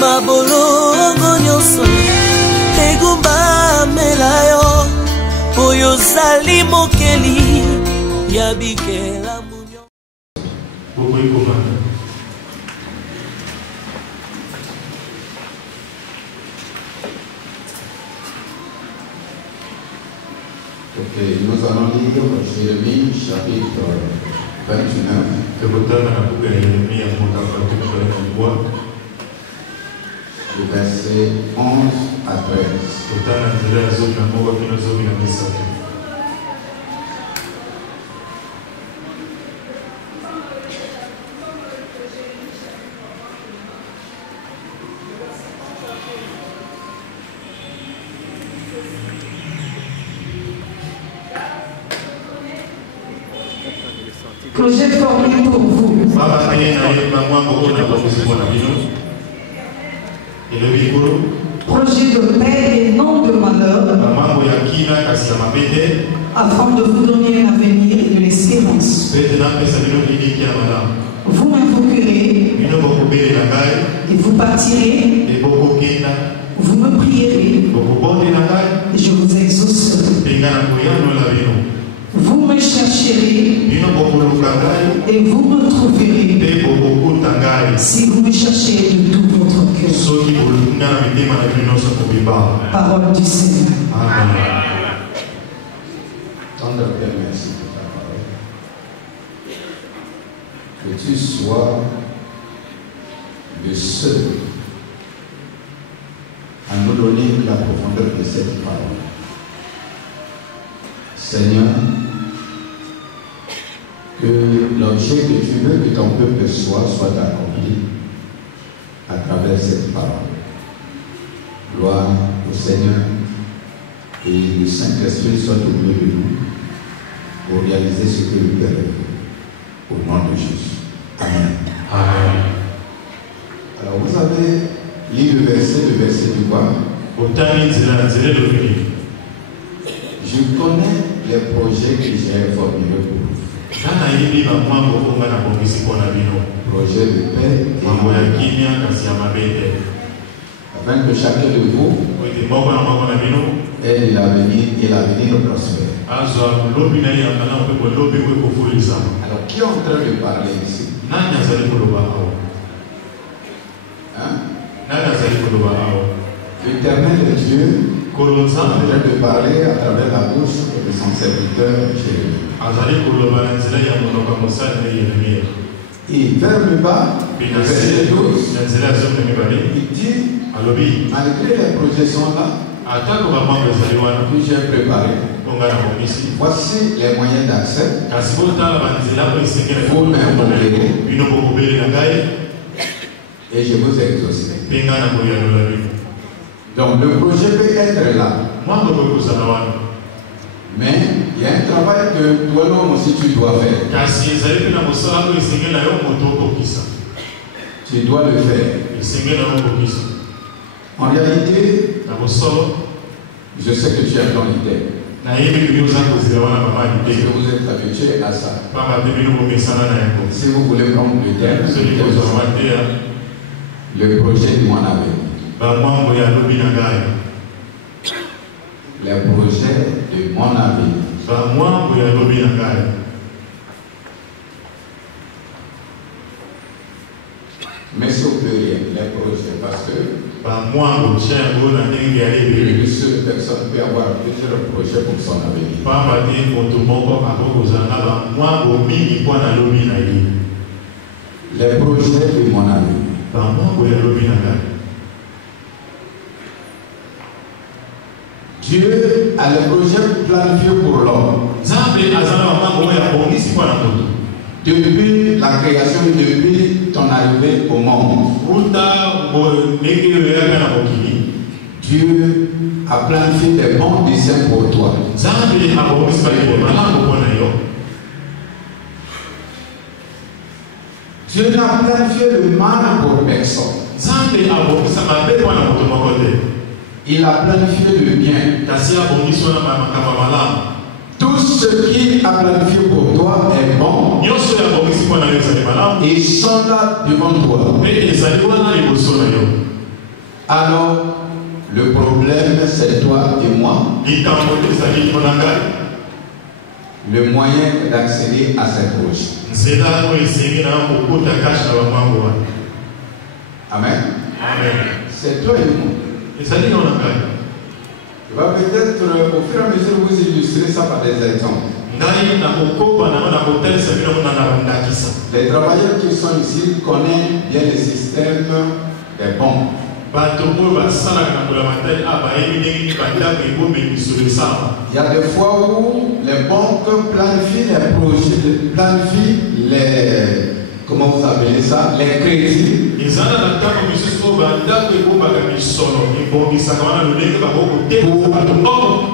mabolongo nyonso egumbamela yo oyo ozali mokeli ya bikelamu Ok, nous allons lire Jérémie chapitre 29. Du verset 11 à 13. Que j'ai formé pour vous. Projet de paix et non de malheur, afin de vous donner un avenir et de l'espérance. Vous m'invoquerez et vous partirez. Vous me prierez et je vous exaucerai. Vous me chercherez et vous me trouverez si vous me cherchez de tout votre cœur. Parole du Seigneur. Amen. Tendre Père, merci pour ta parole. Que tu sois le seul à nous donner la profondeur de cette parole. Seigneur, que l'objet que tu veux que ton peuple soit accompli à travers cette parole. Gloire au Seigneur et le Saint-Esprit soit au milieu de nous pour réaliser ce que le Père veut. Au nom de Jésus. Amen. Amen. Alors vous avez lu le verset du quoi? Je connais les projets que j'ai formulés pour vous. Projet de paix afin que chacun de vous ait l'avenir et l'avenir prospère. Alors qui est en train de parler ici? Hein? L'Éternel Dieu est en train de parler à travers la bouche de son serviteur Jérémie. Et vers le bas, verset 12, il dit, malgré les projections là que j'ai préparées, voici les moyens d'accès. Vous m'invoquerez et je vous exaucerai. Donc le projet peut être là. Mais il y a un travail que toi-même aussi tu dois faire. Tu dois le faire. En réalité, je sais que tu as ton idée. Parce que vous êtes habitué à ça. Si vous voulez prendre le terme, le projet de mon avenir. Les projets de mon avenir. Mais c'est au pluriel, les projets, parce que une seule personne peut avoir plusieurs projets pour son avenir. Les projets de mon avenir. Dieu a le projet planifié pour l'homme. Depuis la création, depuis ton arrivée au monde, Dieu a planifié des bons desseins pour toi. Dieu n'a planifié le mal pour personne. Il a planifié le bien. Tout ce qu'il a planifié pour toi est bon. Ils sont là devant toi. alors le problème c'est toi et moi. Le moyen d'accéder à cette roche. Amen. C'est toi et moi. Tu vas peut-être au fur et à mesure vous illustrer ça par des exemples. Les travailleurs qui sont ici connaissent bien le système des banques. Il y a des fois où les banques planifient les projets, planifient les, comment vous appelez ça, les crédits.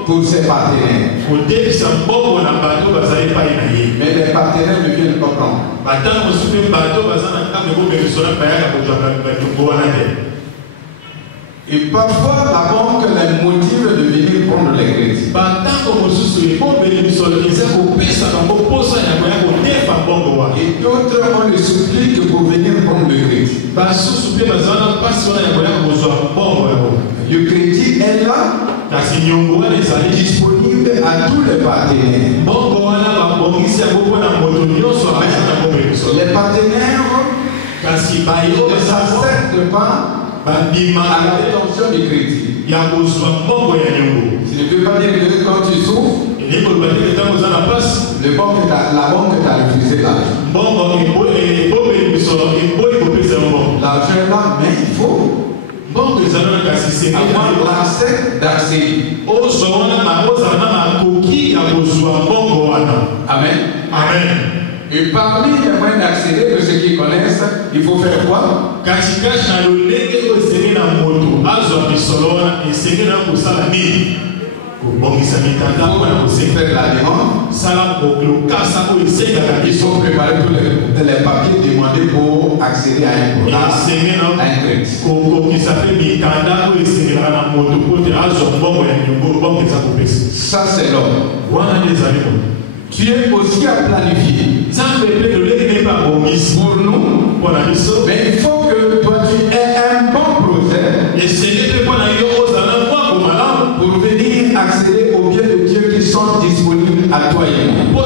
Pour ses partenaires. Mais les partenaires ne viennent pas prendre. Et parfois la banque les motive de venir prendre les crédits. Et d'autres on les supplie pour venir prendre le crédit. Le crédit est là, disponible à tous les partenaires. Les partenaires ne s'acceptent pas à l'obtention du crédit. Ce ne veut pas dire que quand tu souffres, la banque t'a refusé l'argent. L'argent est là, mais il faut avoir l'accès d'accéder. Amen. Amen. Et parmi les moyens d'accéder de ceux qui connaissent, il faut faire quoi? Faire la demande. Ils sont préparés tous les papiers demandés pour accéder à un crédit. Ça c'est l'homme. Tu es aussi à planifier pour nous, mais il faut que toi tu aies un bon projet pour venir accéder aux biens de Dieu qui sont disponibles à toi et moi.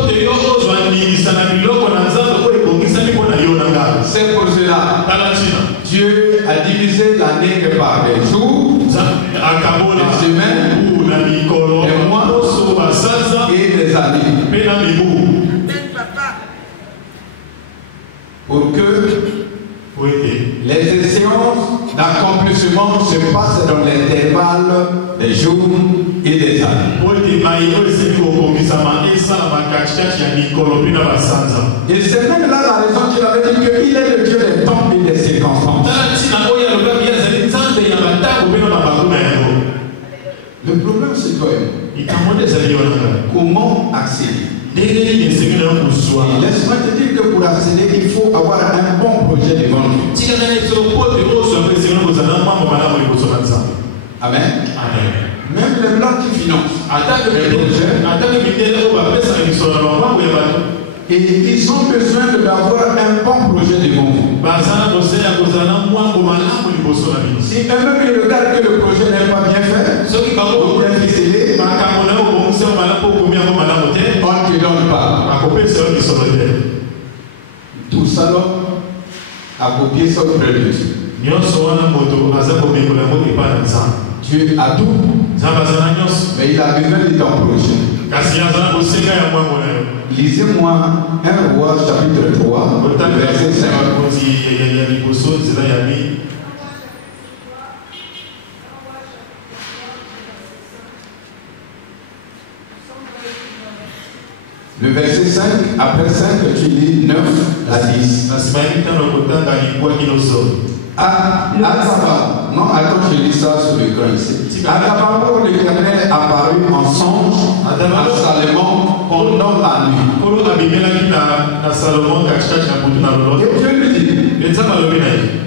C'est pour cela Dieu a divisé l'année par les jours, les semaines, les mois et les années. Pour que les échéances d'accomplissement se passent dans l'intervalle des jours et des années. Et c'est même là la raison qu'il avait dit qu'il est le Dieu des temps et des circonstances. Le problème c'est toi. Comment accéder? Laisse-moi te dire que pour accéder, il faut avoir un bon projet devant nous. Amen. Même les blancs qui financent les projets, et ils ont besoin d'avoir un bon projet devant vous. Si eux-mêmes ils regardent que le projet n'est pas bien fait, ou bien ficelé, on ne te donne pas. Tout ça a copié son prélude. Dieu a tout, mais il a besoin de ton projet. Lisez-moi 1 Roi chapitre 3, verset 5. Le verset 5, après 5, tu lis 9 à 10. Non, attends, je lis ça sur l'écran ici. À d'abord, l'Éternel apparut en songe à Salomon pendant la nuit. Et Dieu lui dit,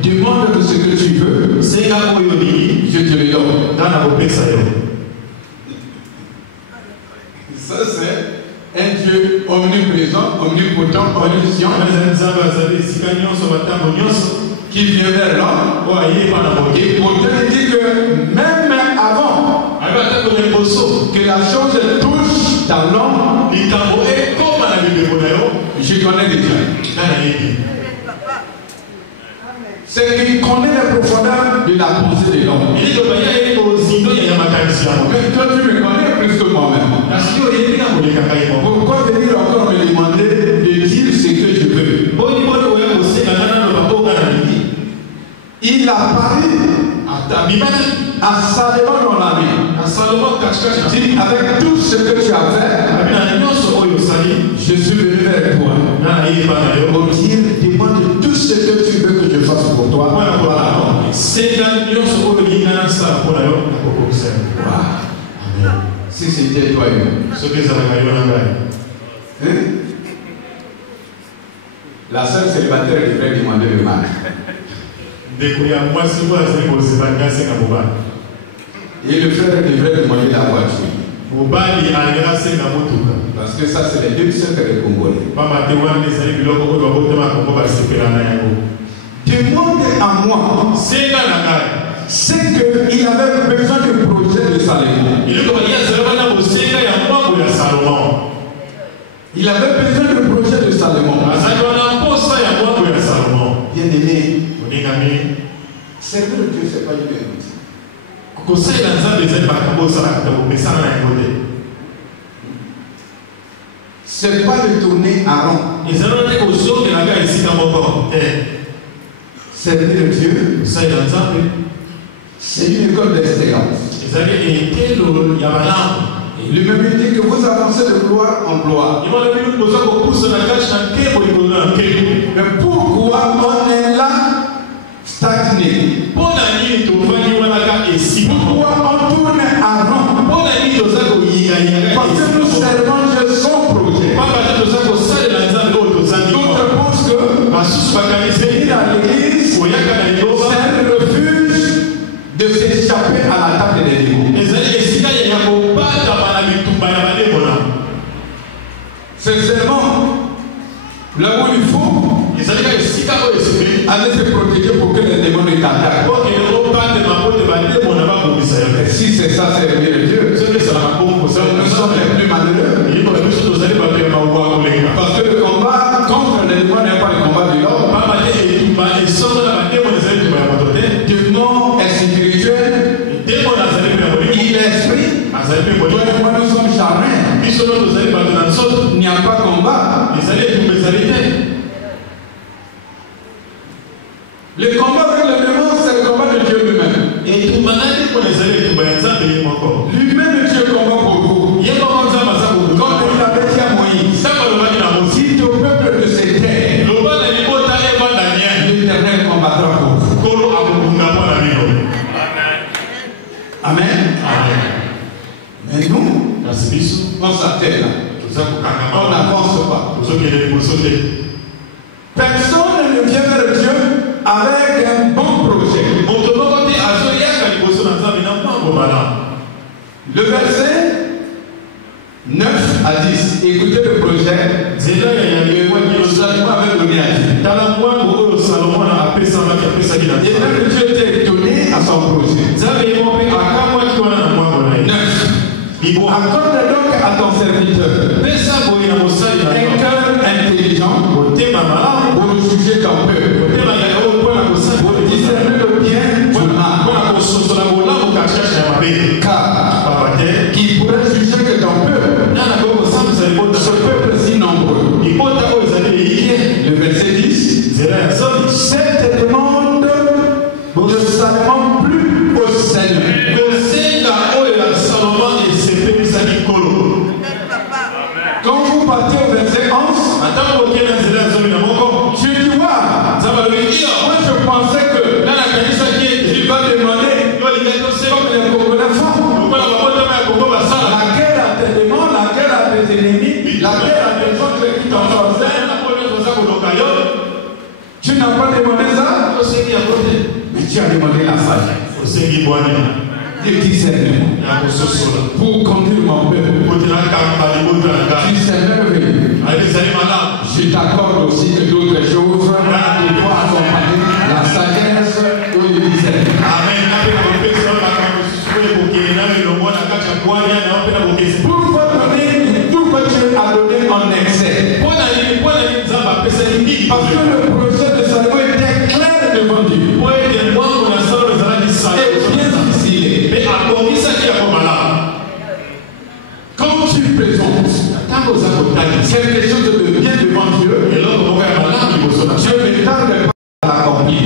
demande ce que tu veux, je te le donne. Ça c'est un Dieu omniprésent, omnipotent, omniscient, qui vient vers l'homme. Et pourtant il dit que même avant que la chose touche dans l'homme, je connais déjà. C'est qu'il connaît les profondeurs de la pensée de l'homme. Mais toi tu me connais plus que moi-même. Pourquoi venir encore me demander de dire ce que je veux? Il a parlé à Salomon dans la vie. Avec tout ce que tu as fait, je suis venu vers toi pour dire, demande tout ce que tu veux que je fasse pour toi. Voilà. Si c'était toi, la seule célibataire devrait demander le mal. Et le frère devrait demander la voiture. Parce que ça, c'est les deux secrets congolais. Demande à moi. C'est qu'il avait besoin du projet de Salomon. Il avait besoin du projet de Salomon. Bien aimé, servir Dieu, c'est pas une vérité. C'est pas de tourner à rond. Servir Dieu, c'est une école d'excellence. Lui-même dit que vous avancez de gloire en gloire. Mais pourquoi on est là stagné? Pourquoi on tourne à rond? Parce que nous servons de son projet. D'autres pensent que venir à l'église, c'est un refuge de s'échapper à la table des démons. C'est seulement là où il faut aller se protéger pour que les démons ne t'attaquent. Si c'est ça, c'est le Dieu. Nous sommes les plus malheureux. Parce que le combat contre les démons n'est pas le combat de l'homme. Démon est spirituel. Il est esprit. Toi et moi, nous sommes charnels. Il n'y a pas de combat. Le combat avec le démon, c'est le combat de Dieu lui-même. Lui-même, Dieu combat pour vous. Comme il avait dit à Moïse, si ton peuple de se tait, l'Éternel combattra pour vous. Amen. Mais nous, on s'attelle là. On n'avance pas. Personne ne vient vers Dieu avec un bon projet. Le verset 9 à 10. Écoutez le projet. Salomon avait donné à Dieu. Et même Dieu était étonné à son projet. 9. Accorde donc à ton serviteur un cœur intelligent pour juger ton peuple, pour discerner le bien du mal, car qui pourrait juger que ton peuple, ce peuple si nombreux. Le verset 10, cette demande de Salomon plus au Seigneur. Quand vous partez au verset 11, tu dis moi je pensais que tu vas demander comme les Congolais font. La guerre à tes démons, la guerre à tes ennemis, la guerre à tes autres qui t'entourent. Tu n'as pas demandé ça, mais tu as demandé la sagesse. Le discernement pour conduire mon peuple. Discernement, je t'accorde aussi d'autres choses qui doivent accompagner la sagesse. bien ficelé. Quand tu présentes quelque chose de bien devant Dieu, Dieu ne tarde pas à l'accomplir.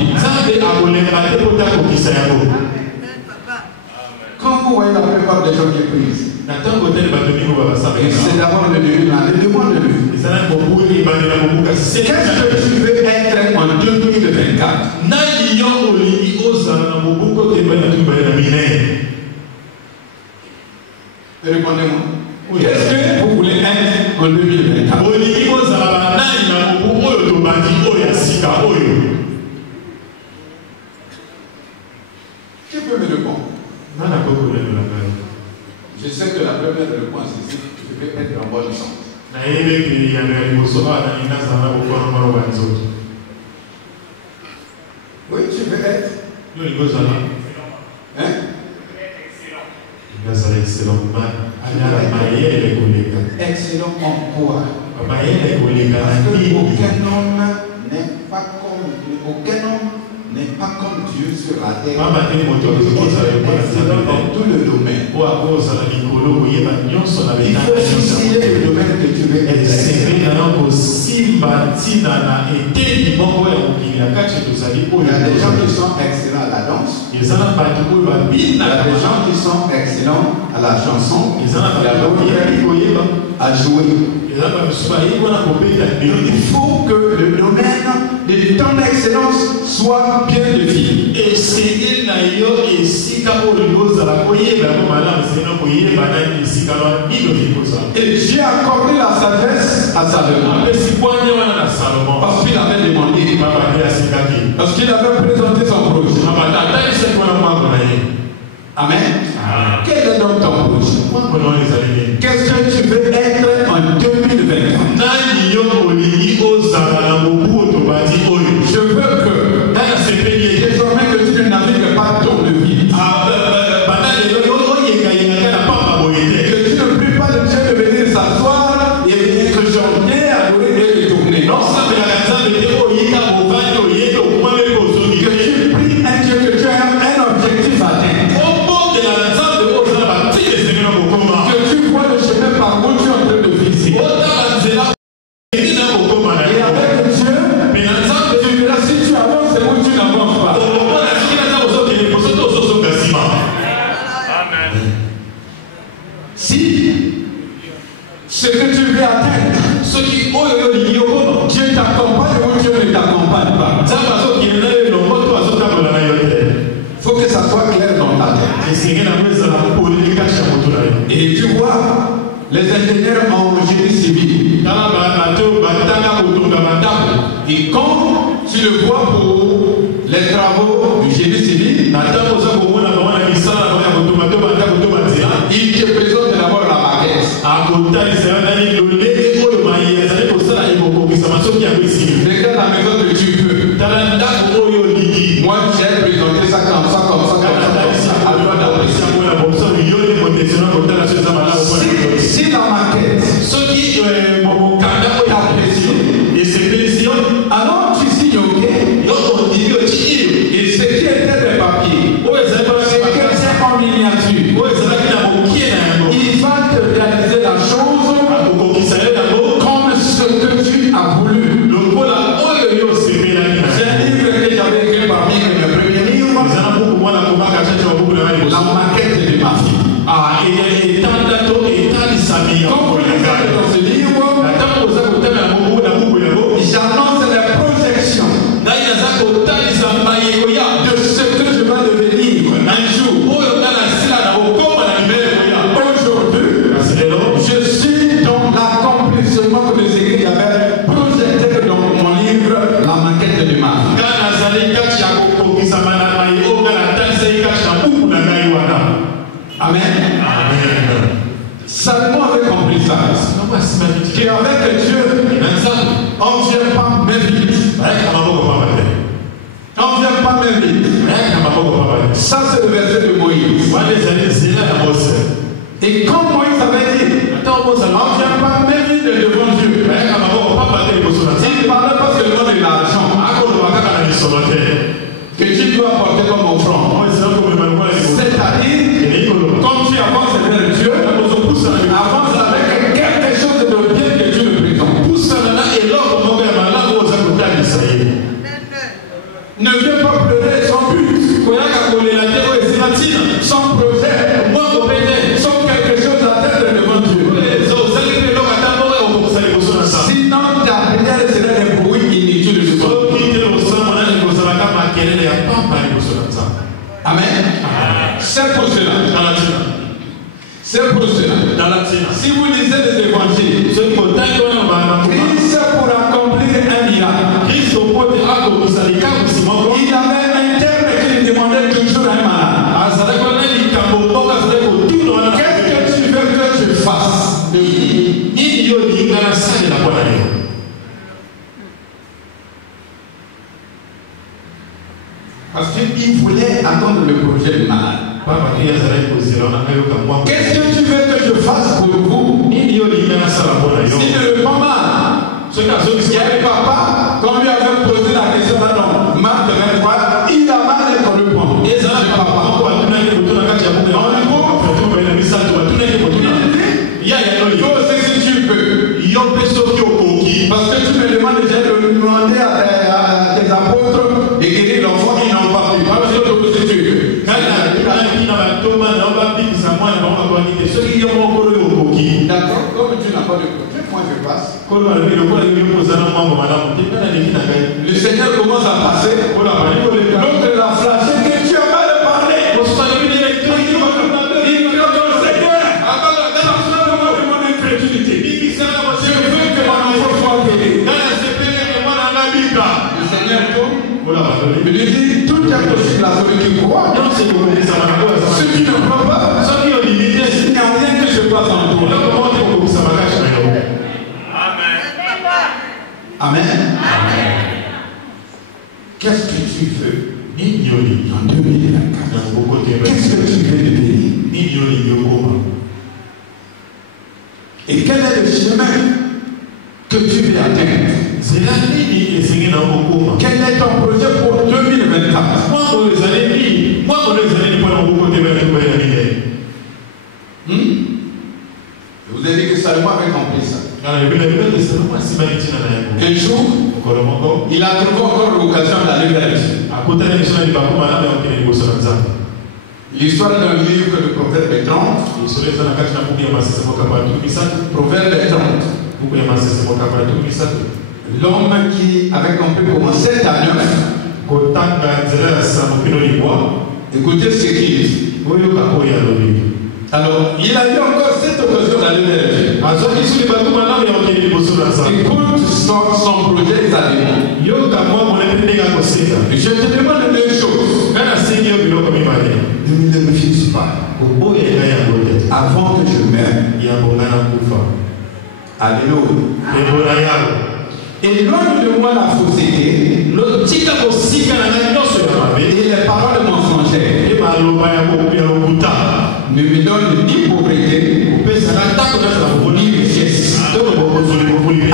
Quand vous voyez la plupart des gens qui prient, c'est d'abord le début de l'année, demande-lui. Qu'est-ce que tu veux être en 2024? Répondez-moi. Qu'est-ce que vous voulez être en 2024? Qui peut me répondre? Je sais que la première réponse ici, je vais être en bonne santé. Oui, tu veux être. Hein? Excellent en quoi? Parce qu'aucun homme n'est pas comme Dieu sur la terre. Il est excellent dans tout le domaine. Il faut ficeler le domaine que tu veux être. Il y a des gens qui sont excellents à la danse. Il y a des gens qui sont excellents à la chanson. Il y a d'autres à jouer. Il faut que le domaine de ton excellence soit bien défini. Et j'ai accordé la sagesse à Salomon. Parce qu'il avait demandé. Parce qu'il avait présenté son projet. Amen. Quel est donc ton projet? Qu'est-ce que tu veux être en 2024? Je veux que désormais que tu ne navigues pas dans le vide. Que tu ne pries pas de Dieu de venir s'asseoir et venir se joindre, adorer et retourner. Non, ça me l'a que tu pries un Dieu que tu as un objectif à atteindre. Que tu vois le chemin par où tu es en train de viser. Et avec Dieu, tu verras si tu avances ou tu n'avances pas. Si ce que tu veux atteindre, Dieu t'accompagne ou Dieu ne t'accompagne pas. Il faut que ça soit clair dans ta tête. Et tu vois, les ingénieurs en génie civil, et quand tu le vois pour les travaux du génie civil, il te présente d'abord la maquette. Regarde la maison que tu veux. Moi, j'ai présenté ça comme ça, comme ça, comme ça, si la maquette t'apprécie, alors tu signes OK. Et ce qui était des papiers, ce qui était en miniature, il va te réaliser la chose comme ce que tu as voulu. C'est un livre que j'avais écrit parmi mes premiers livres, la maquette de ma fille. Comme vous le savez dans ce livre, j'annonce les projections de ce que je vais devenir un jour. Aujourd'hui, je suis dans l'accomplissement que les écrits avaient projeté dans mon livre, la maquette de ma vie. Amen. Salomon avait compris ça. Qu'avec Dieu, on ne vient pas même vite. On ne vient pas même vite. Ça, c'est le verset de Moïse. Et quand Moïse avait dit, on ne vient pas même vite devant Dieu. Il ne parlait pas seulement de l'argent. que tu dois porter comme offrande. C'est-à-dire, quand tu avances vers Dieu, avance avec quelque chose de bien que Dieu le présente. Ne viens pas pleurer sans but, sans projet, sans quelque chose à tête devant Dieu. Sinon, ta prière serait un bruit inutile de toi. Amen. C'est pour cela. C'est pour cela. Si vous lisez les évangiles, Christ pour accomplir un miracle, il avait un terme qu'il demandait toujours à un malade. Qu'est-ce que tu veux que je fasse? Parce qu'il voulait attendre le projet du malade. Qu'est-ce que tu veux que je fasse pour vous? S'il ne veut pas mal, il y a le papa, quand lui avait posé la question là dans Marc 23, il a mal pour le point. Et ça, le papa. Si tu peux, parce que tu me demandes déjà de demander à tes apôtres de guérir l'enfant, ils n'ont pas pu. Parce que si tu veux. D'accord, comme tu n'as pas de projet, moi je passe. Le Seigneur commence à passer. L'autre l'a flashé que tu as mal parlé. Il me dit Seigneur, pardonne-moi de mon incrédulité. Je veux que mon enfant soit guéri. Le Seigneur il lui dit tout est possible à celui qui croit. Si tu ne crois pas, il n'y a rien que je passe en toi. Amen. Qu'est-ce que tu veux en 2024? Qu'est-ce que tu veux devenir? Et quel est le chemin que tu veux atteindre? Quel est ton projet pour 2024? Je vous ai dit que Salomon avait compris ça. Un jour, il a trouvé encore l'occasion d'aller vers Dieu. L'histoire d'un livre de Proverbe 30. Proverbe 30. L'homme qui avait compris comment 7 à 9. Écoutez ce qu'il dit. Alors, il a eu encore cette occasion d'aller vers Dieu. Écoute son projet examiné. Je te demande deux choses. Ne me fixe pas. Avant que je meure. Alléluia. Éloigne de moi la fausseté et les paroles mensongères. Ne me donne ni pauvreté, ni richesse.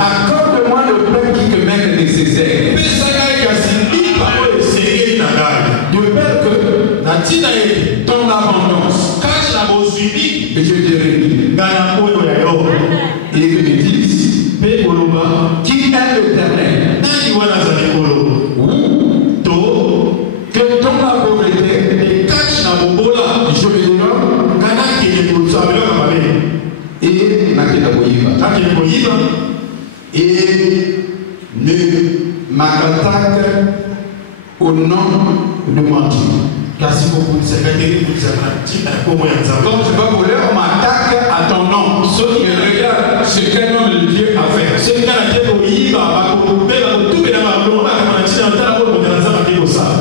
Accorde-moi le pain qui te m'est nécessaire. De peur que ton abondance, et je dirai, et que me dise, qui est l'Éternel? Que dans la pauvreté, je me donne et ne m'attaque au nom de mon Dieu. Comme je vais voler, on m'attaque à ton nom. Ceux qui regardent ce qu'un homme de Dieu a fait.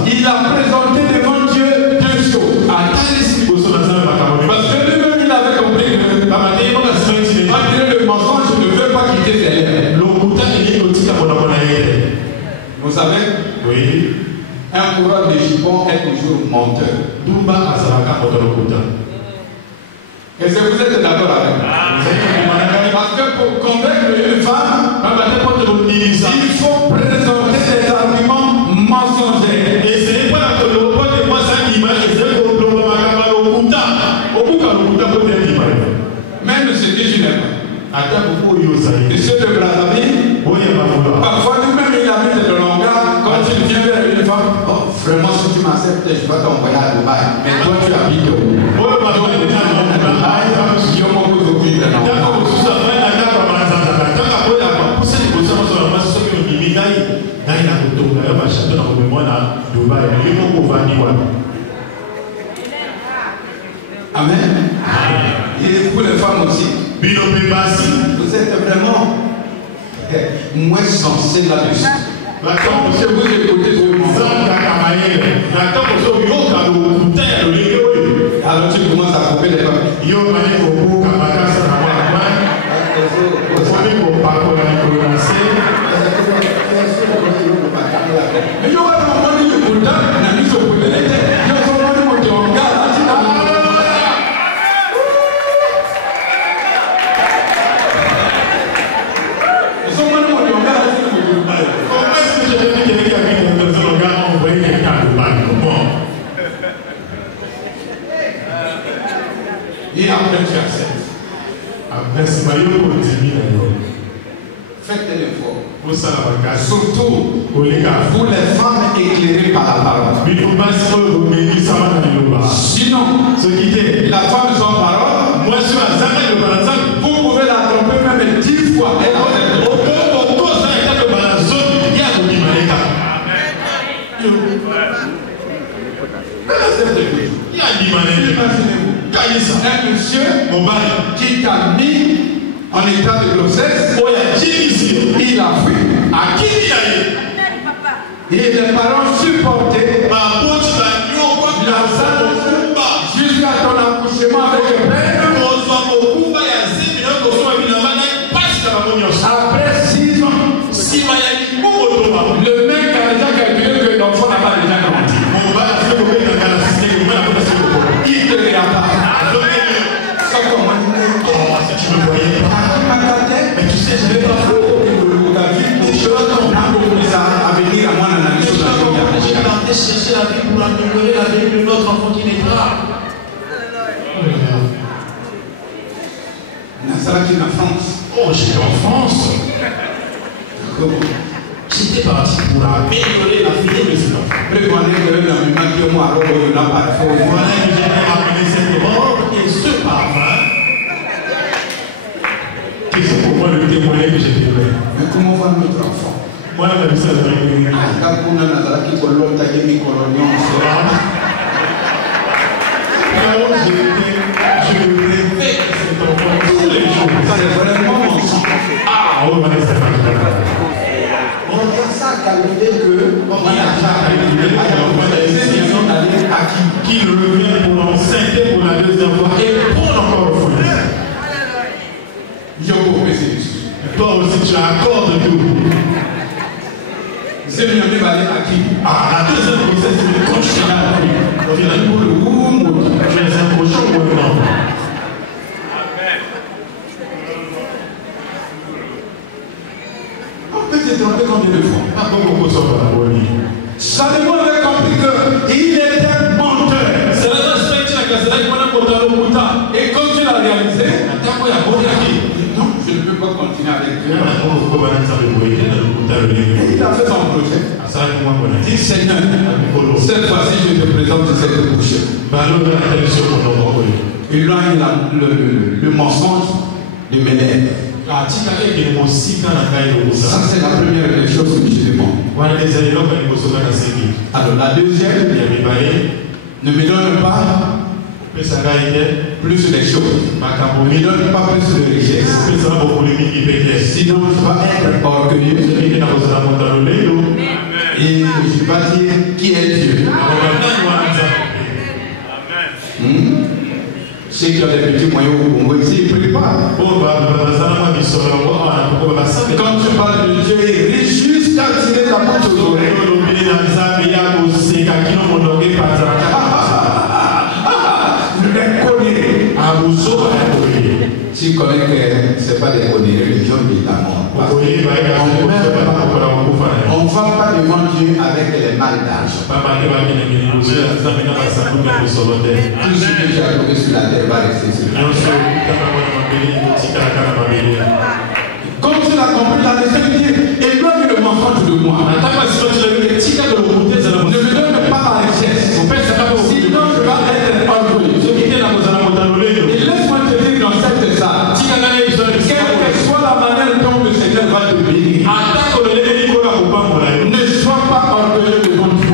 Il a présenté devant Dieu deux choses. Parce que lui-même il avait compris que malgré le mensonge, je ne veux pas quitter ses lèvres. Vous savez? Oui. Un coureur de jupon est toujours menteur. Est-ce que vous êtes d'accord avec moi? Parce que pour convaincre une femme, il faut présenter des arguments mensongers. Monsieur de Brazzaville, parfois nous-mêmes il habite de Longa, quand il vient vers une femme, oh, vraiment si tu m'acceptes, je vais t'envoyer à Dubaï. Mais toi tu habites où? Amen. Et pour les femmes aussi. Vous êtes vraiment moins sensé là-dessus. Monsieur, vous écoutez tout le monde. Alors tu commences à couper les femmes. Et après tu acceptes. Faites un effort. Surtout vous les femmes éclairées par la parole. Sinon, la femme sans parole, vous pouvez la tromper même 10 fois. Un monsieur qui t'a mis en état de grossesse, il a fui. Et les parents supportaient la salle jusqu'à ton accouchement avec le père. Après 6 ans, le mec a déjà calculé que l'enfant n'a pas déjà grandi. Il te regarde pas. Mais tu sais, je vais pas faire je vais t'emmener ça à venir à moi dans la mission. J'ai tenté chercher la vie pour améliorer la vie de notre enfant qui naîtra. Nazareth en France. Oh, j'étais en France. J'étais parti pour améliorer la vie de cet enfant. Voilà que j'ai amené cette robe et ce parfum. Qui sont pour moi le témoignage que j'ai fait. Mais comment va notre enfant? Moi, la vie, ça va être je rêvais cet enfant tous les jours. C'est vraiment mon sang. Ah, oh, c'est pas on a ça calculé qui revient pour l'enceinte pour la deuxième fois et pour encore le foyer. Toi aussi tu accordes tout. C'est mieux de aller à qui? Ah, la deuxième grossesse, c'est le cochon. Tu es un cochon maintenant. On peut se tromper combien de fois? Ah, comment on peut s'en faire? Salomon avait compris qu'il était menteur. C'est la respect que et comme tu l'as réalisé, non, je ne peux pas continuer avec Dieu. Et il a fait son projet. Il dit Seigneur, cette fois-ci je te présente cette bouche. Il a eu le mensonge de mes lèvres. Ça c'est la première des choses que je demande. Alors la deuxième, ne me donne pas plus de choses. Ne me donne pas plus de richesse. Sinon je vais être orgueilleux. Et je vais dire qui est Dieu. Ceux qui ont des petits moyens au Congo ici, ils ne prient pas. Quand tu parles de Dieu, il rit jusqu'à tirer ta bouche aux oreilles. Tu connais que ce n'est pas des religions de la mort. On ne va pas devant Dieu avec les mal d'argent. Tout ce que j'ai trouvé sur la terre va rester sur la terre. Comme tu l'as compris, la leçon dit éloigne le mensonge de moi. Ne me donne pas la richesse. Sinon, je vais être orgueilleux. Et laisse-moi te dire dans cette salle, quelle que soit la manière dont le Seigneur va te bénir, ne sois pas orgueilleux devant Dieu.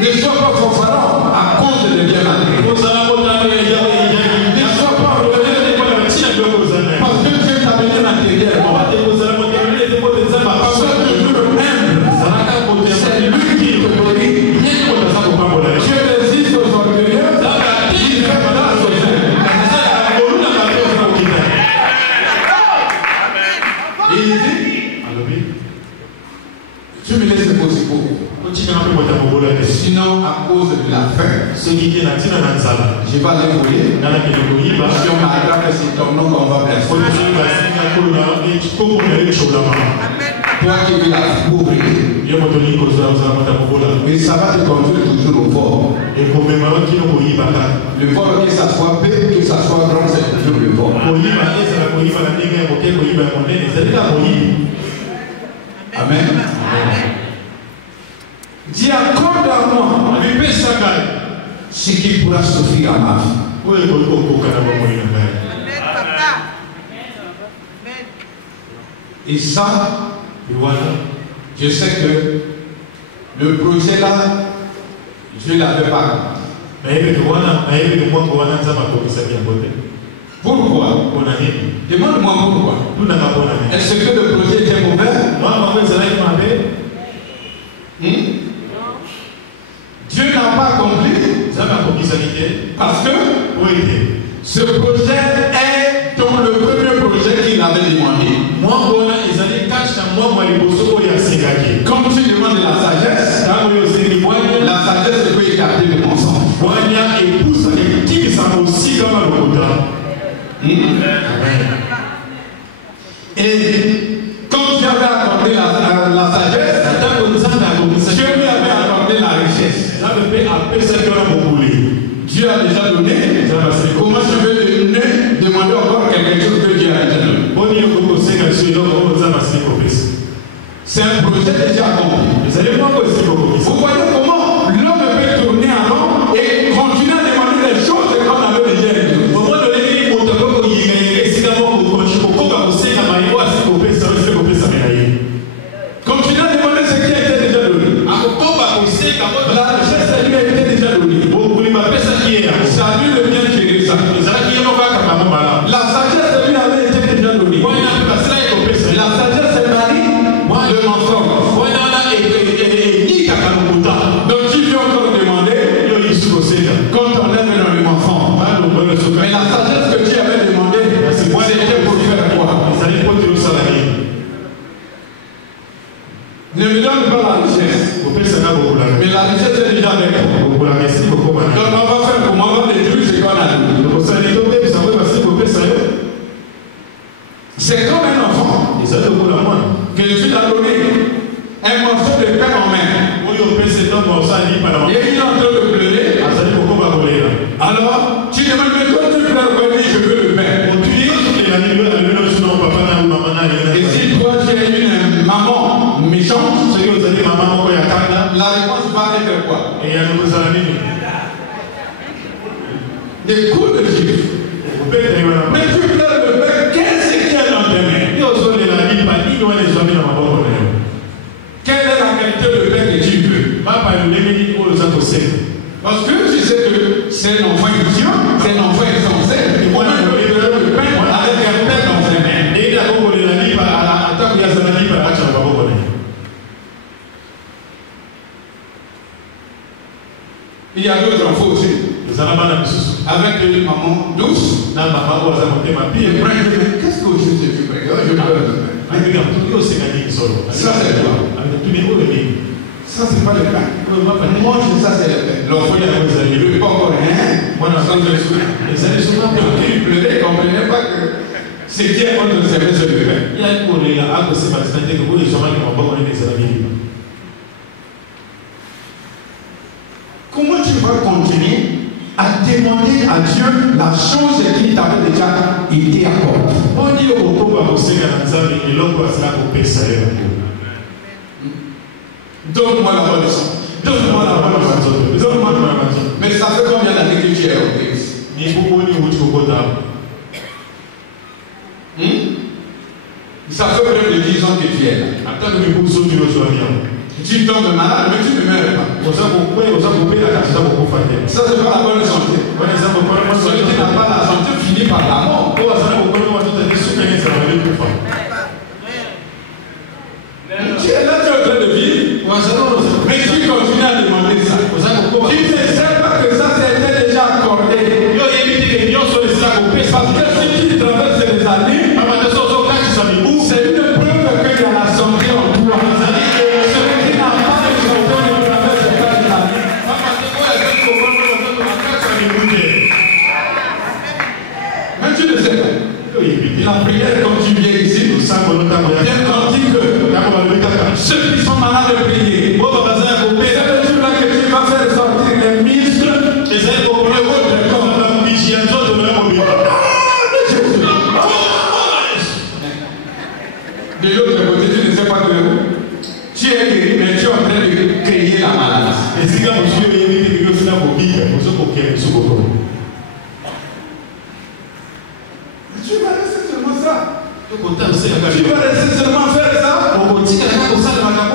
Ne sois pas fanfaron à cause de bien manier. Ne sois pas orgueilleux parce que Dieu t'a donné l'intérieur. Sois toujours humble. C'est lui qui te bénit. Dieu résiste aux orgueilleux. Il fait grâce aux humbles. Et il dit, tu me laisses poser pour vous. Sinon, à cause de la faim, je vais aller voler. Si on m'attrape, c'est ton nom qu'on va blesser. Toi qui vis la pauvreté, mais ça va te conduire toujours au fort. Le fort, que ça soit peu, que ça soit grand, c'est toujours le fort. Amen. Dis accorde à moi ce qui pourra suffire à ma vie. Et ça, je sais que le projet là, je ne l'avais pas. Pourquoi? Demande-moi pourquoi. Est-ce que le projet était mauvais? Dieu n'a pas accompli parce que ce projet est dans le premier projet qu'il avait demandé. Comme tu demandes la sagesse peut écarter le mensonge. Et quand tu avais accordé la sagesse, Dieu lui avait accordé la richesse. Dieu a déjà donné. Comment tu veux demander encore quelque chose que Dieu a déjà donné? C'est un projet déjà accompli. Vous voyez comment l'homme peut tourner en rond et continuer à demander les choses qu'on avait déjà dit. Continuer à demander ce qui a été déjà donné. La richesse lui a été déjà donnée. Ça lui le bien gérer ça. La sagesse lui avait été déjà donnée. La sagesse est mari, le mensonge. Donc tu lui as encore demandé quand on lève dans le mensonge. Mais la sagesse que tu avais demandé, c'était pour faire quoi? Ne me donne pas la richesse. Mais la richesse est déjà avec toi. Donc on va faire comment? On va détruire ce qu'on a dit. C'est comme un enfant que tu l'as donné un morceau de pain en main. Et il est en train de pleurer. Alors, tu demandes, mais toi tu pleures, oui, je veux le pain. Et si toi tu es une maman méchante, la réponse va être quoi? Des coups de gifle. Mais tu pleures le pain, qu'est-ce qu'il y a dans tes mains? Quelle est la qualité de pain que tu veux? Parce que tu sais que c'est un enfant idiot, c'est un enfant insensé. On peut pleurer le pain avec un pain dans ses mains. Il y a d'autres enfants aussi. Avec une maman douce. Qu'est-ce que je te fais? Je pleure. Ça c'est toi. Ça c'est pas le pain. Moi ça c'est le pain. L'enfant il a pas encore rien. Moi dans le il pleurait, il ne comprenait pas que C'était un de ses maîtres de paix. Comment tu vas continuer à demander à Dieu la chose qui t'avait déjà été accordée? Donne-moi la bonne leçon. Donne-moi la bonne leçon. Donne-moi la bonne leçon. Mais ça fait combien d'années que tu es au Christ? Ça fait près de 10 ans que tu es là. Tu tombes malade, mais tu ne meurs pas. Ça, c'est pas la bonne santé. Celui qui n'a pas la santé finit par la mort. Tu es là, tu es en train de vivre. Mais tu continues à demander ça. Tu ne sais pas que ça s'était déjà accordé. Parce que si tu traverses les années, c'est une preuve qu'il y a la santé en toi. Celui qui n'a pas de santé ne traverse pas les années. Mais tu ne sais pas. La prière, comme tu viens ici, bien dit que ceux qui sont malades de prier, c'est le jour-là que tu vas faire sortir les ministres et les autres de l'autre côté, tu ne sais pas que tu es guéri, mais tu es en train de créer la maladie. Tu vas rester seulement ça. Tu vas rester seulement faire ça. Il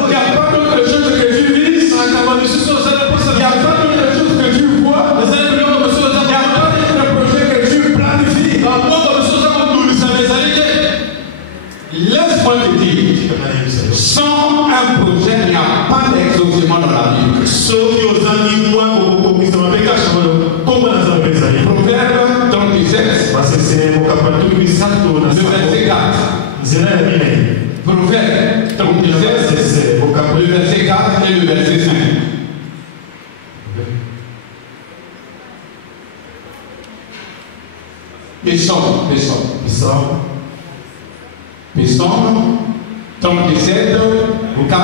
n'y a pas d'autre chose que tu vis. Il n'y a pas d'autre chose que tu vois. Il n'y a pas d'autre projet que tu planifies. Laisse-moi te dire, sans un projet, il n'y a pas d'exaucement dans la vie. Proverbe 37, le verset 4. Proverbe 37, le verset 4 et le verset 5. Psaume 37, 4.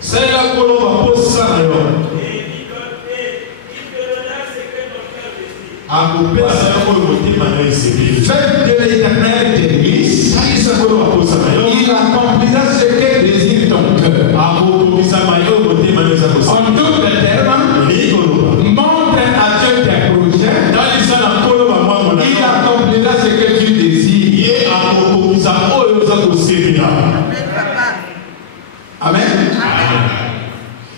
C'est la colombe pour ça. Faites de l'Éternel tes délices. Il accomplira ce que désire ton cœur. En d'autres termes, montre à Dieu tes projets. Il accomplira ce que tu désires. Amen.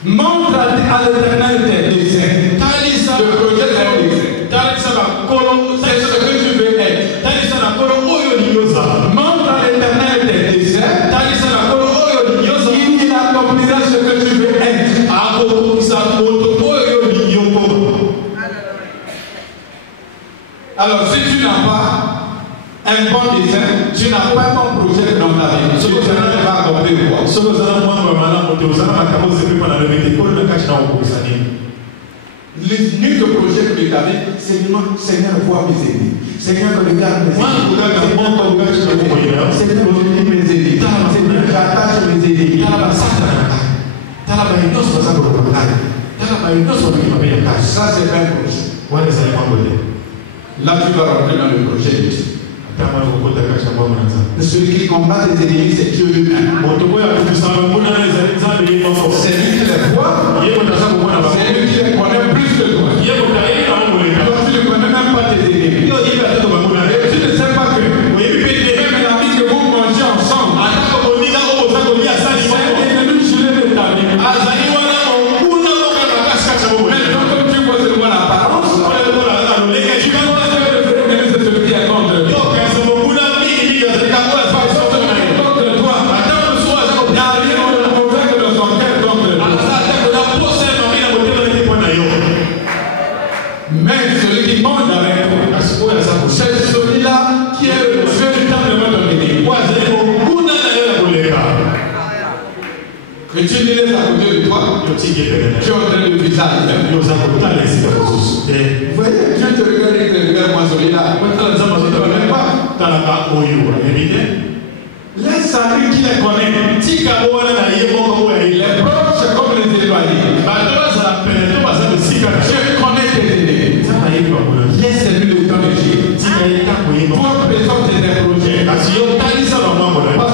Montre à l'Éternel tes désirs. Le projet de tes désirs. C'est ce que tu veux être. Montre à l'Éternel tes désirs. Il accomplira ce que tu veux être. Alors si tu n'as pas un bon dessin, tu n'as pas un bon projet dans ta vie. Tu ne vas accomplir quoi? L'unique projet que tu avais, c'est Seigneur, vois mes ennemis. Seigneur, regarde mes ennemis. Seigneur, je dis mes ennemis. Seigneur, j'attache mes ennemis. Ça, c'est un projet. Là, tu vas rentrer dans le projet de Dieu. Celui qui combat les ennemis, c'est Dieu lui-même. C'est lui qui les voit. C'est lui qui les connaît plus que toi. Toi, tu ne connais même pas tes ennemis. Tu ne sais pas que même l'ami que vous mangez ensemble, c'est l'ennemi gelé de ta vie. Mais comme tu vois seulement l'apparence, tu vas c'est celui qui est contre toi. Il n'y a rien de mauvais dans son cœur contre toi. côté de toi, tu es en train de visage. Vous voyez, Dieu te regarde avec le regard moissonnier là. Laisse savoir qui les connaît. Les proches, c'est comme les éloignés. Je connais tes ennemis. Laisse-lui le temps de Dieu. Toi, personne ne t'est projet. Parce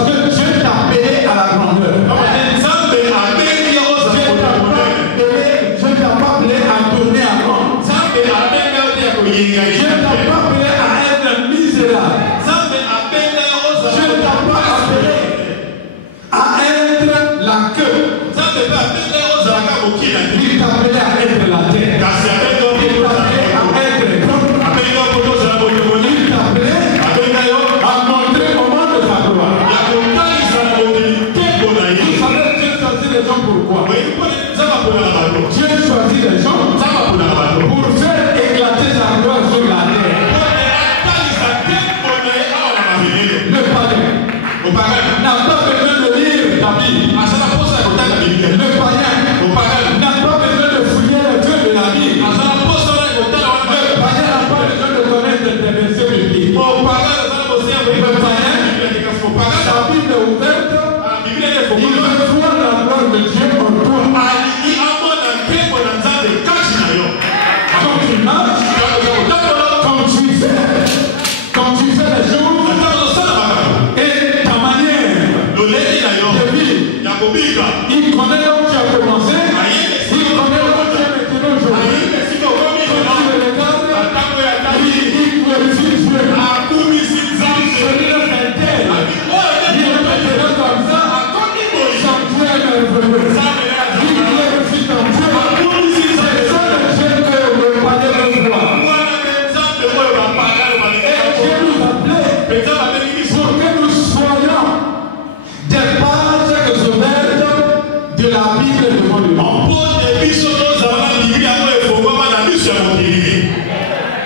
que Dieu t'a appelé à la grandeur. Dieu t'a pas appelé à tourner à rond. Dieu t'a pas appelé à être misérable. Dieu t'a pas appelé à être la queue. Il t'a appelé à être la tête. Il t'a appelé à être grand. Il t'a appelé à montrer au monde sa gloire. Vous savez, Dieu choisit les gens pourquoi? Dieu choisit les gens pour faire éclater sa gloire sur la terre. Le païen n'a pas besoin de lire la Bible. Le païen n'a pas besoin de fouiller le Dieu de la Bible. Le païen n'a pas besoin de connaître des versets bibliques. Le païen, sa Bible est ouverte. Il veut voir la gloire de Dieu en toi. Quand tu marches, quand tu fais les choses, et ta manière de vivre, il connaît là où tu as commencé, il connaît là où tu es maintenant aujourd'hui. Quand tu le regardes, il glorifie Dieu. Celui-là, c'est tel. Il est maintenant comme ça. Son Dieu est merveilleux. Il glorifie ton Dieu. C'est ça le Dieu que le palais veut voir. Et Dieu nous appelait pour que nous soyons des pages ouvertes de la Bible devant le monde.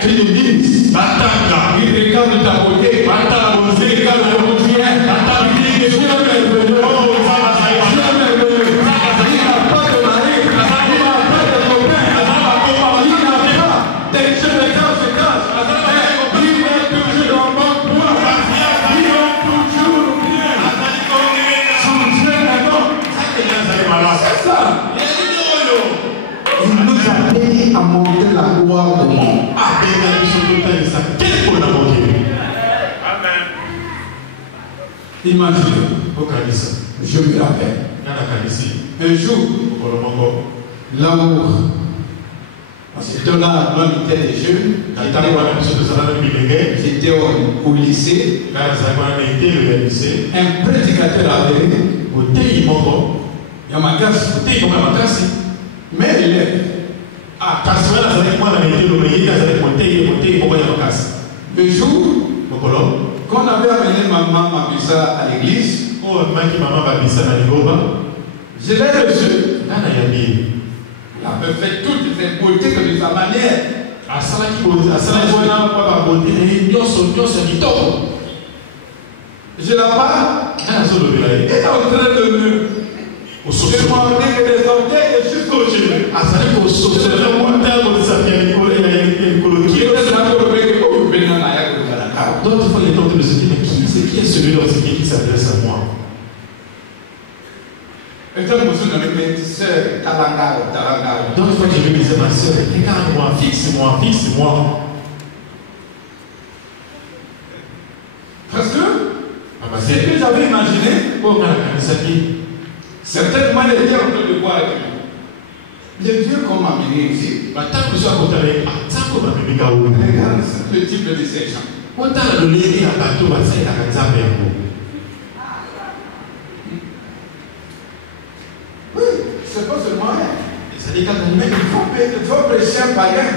Tu nous dises, il regarde ta beauté, il regarde ton bien, il dit, Dieu est merveilleux. Dieu est merveilleux. Il n'a pas de mari, il n'a pas de copain, il n'a pas des jeunes de conséquences. Il est toujours en bon point. Il est toujours bien. Son Dieu est bon. C'est ça. Il nous a appelé à montrer la gloire au monde. Imaginez, je me rappelle, un jour, l'amour, parce que là, on était des jeunes, j'étais au lycée, un prédicateur avait Yamakasi, mais il est. Le jour qu'on avait amené maman Mabissa à l'église, je l'ai reçu. Il avait fait toutes ses beautés de sa manière. Je la parle. Il est en train de me demander que des orteils et jusqu'au genou. D'autres fois, il est en train de se dire, mais qui est celui-là qui s'adresse à moi? D'autres fois, je lui disais, ma soeur, regarde-moi, fixe-moi. Parce que, ce que j'avais imaginé, certainement, les dieux en train de voir avec lui. Les dieux qu'on m'a amené ici, regarde le type de déception. Oui, c'est pas seulement elle. Mais il faut prêcher un païen.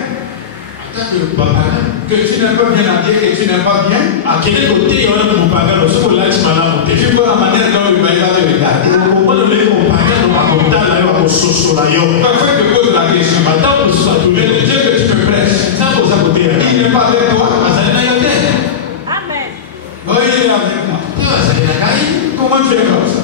Que tu n'es pas bien habillé, que tu n'es pas bien. À quel côté il y a un païen? Tu vois la manière dont il va te regarder. Parfois, je te pose la question. Mais le Dieu que tu me prêches, il n'est pas avec toi. Amen. Oui, il est avec moi. Comment tu es comme ça?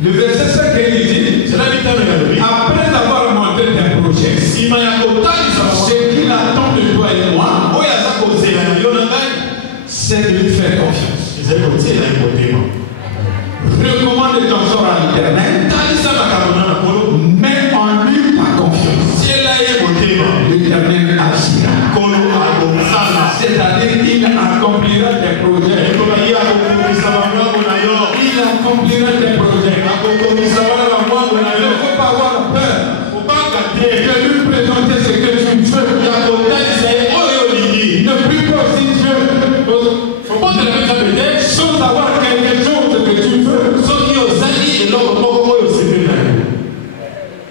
Le verset 5 il dit, après avoir monté tes projets, ce qu'il attend de toi et moi, c'est de lui faire confiance. Recommande ton sort à l'Éternel, mets en lui ta confiance. L'Éternel agira. C'est-à-dire qu'il accomplira tes projets. Il accomplira tes projets. Il ne faut pas avoir peur de lui présenter ce que tu veux. Ne prie pas si Dieu sans avoir quelque chose que tu veux.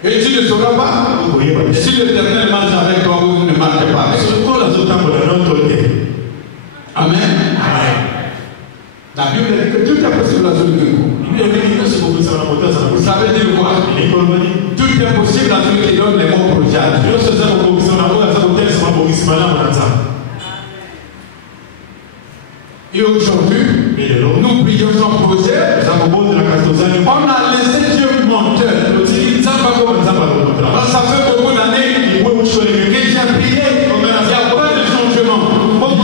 Et tu ne sauras pas si l'Éternel marche avec toi ou ne marche pas avec toi. Amen. La Bible dit que tout est possible à celui qui court. Vous savez dire quoi? Tout est possible à celui qui donne les bons projets. Et aujourd'hui, nous prions son projet. On a laissé Dieu menteur. Ça fait beaucoup d'années que j'ai prié. Il n'y a pas de changement.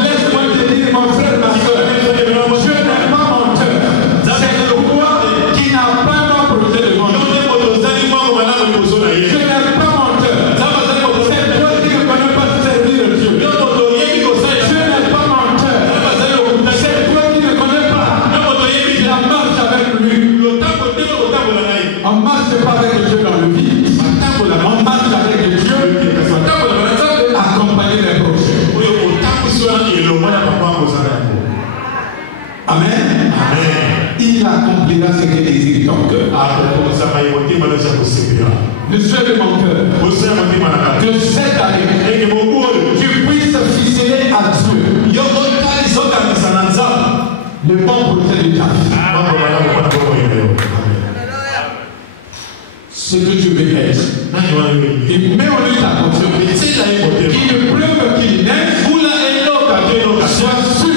Laisse-moi te dire, mon frère, ma soeur, Dieu n'est pas menteur. C'est le roi qui n'a pas mon projet de menteur. Dieu n'est pas menteur. C'est toi qui ne connais pas servir Dieu. Dieu n'est pas menteur. C'est toi qui ne connais pas la marche avec lui. On ne marche pas avec Dieu dans le vide. On marche avec Dieu accompagner les projets. Amen. Il accomplira ce que désire ton cœur. Le souhait de mon cœur, que cette année, tu puisses ficeler à Dieu le bon projet de ta vie. Ce que tu veux être. Il met en lui ta confiance. Il ne pleuve qu'il neige. Sois sûr